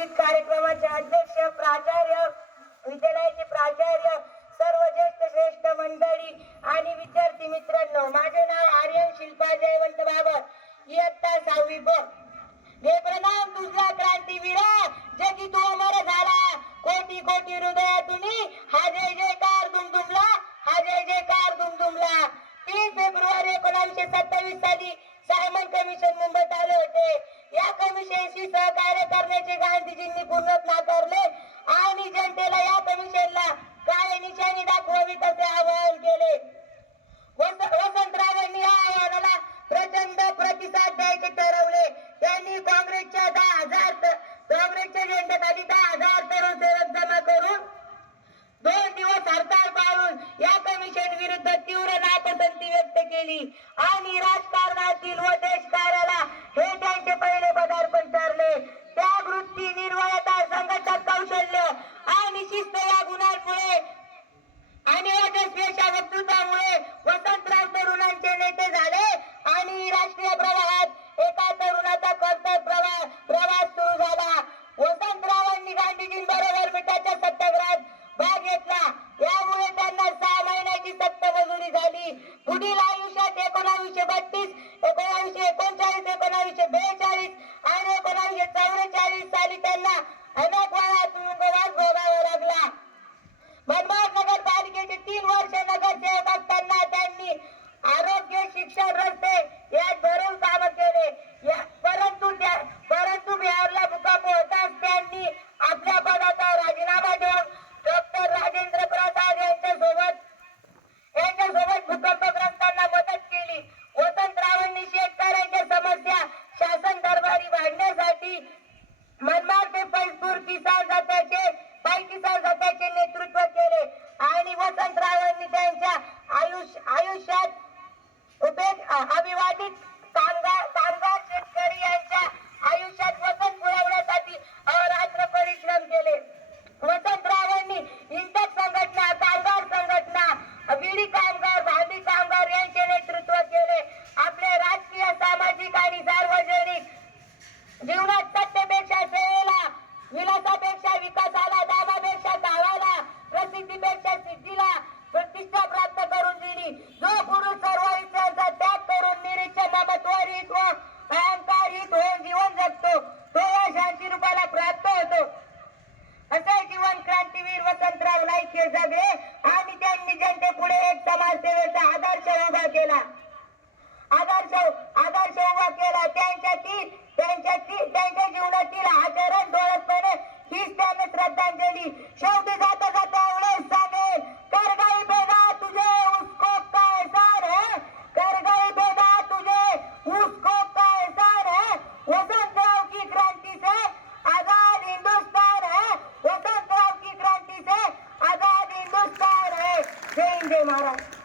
उपस्थित कार्यक्रमाचे अध्यक्ष प्राचार्य विद्यालयाचे प्राचार्य सर्व ज्येष्ठ श्रेष्ठ मंडळी आणि विद्यार्थी मित्रांनो माझे नाव आर्यन शिल्पा जयवंत बाबर. इयत्ता सहावी ब हे प्रणाम तुझला क्रांतीवीरा जगी तू अमर झाला. कोटी कोटी हृदयातून हा केली आणि राजकारणातील व देशकार्याला हे त्यांचे पहिले पदार्पण ठरले. त्या वृत्ती निर्वयता संघटक कौशल्य आणि शिस्त या गुणांमुळे आणि ओजस्वीच्या वक्तृत्वामुळे वसंतराव तरुणांचे नेते झाले आणि राष्ट्रीय प्रवास आयुष्यात एकोणावीसशे बत्तीस एकोणावीसशे एकोणचाळीस एकोणावीसशे बेचाळीस आणि एकोणावीसशे चौवेचाळीस. त्यांच्यातील त्यांच्यातील त्यांच्या जीवनातील आचरण डोळतपणे हीच त्यांना श्रद्धांजली. शेवटी जाता जाता एवढेच सांगेल कर गई बेगा तुझे उसको कैसन है. कर गई बेगा तुझे उसको कैसन है. वसंतराव की क्रांति से आजाद हिंदुस्तान है. वसंतराव की क्रांति से आजाद हिंदुस्तान है. जय हिंद जय महाराज.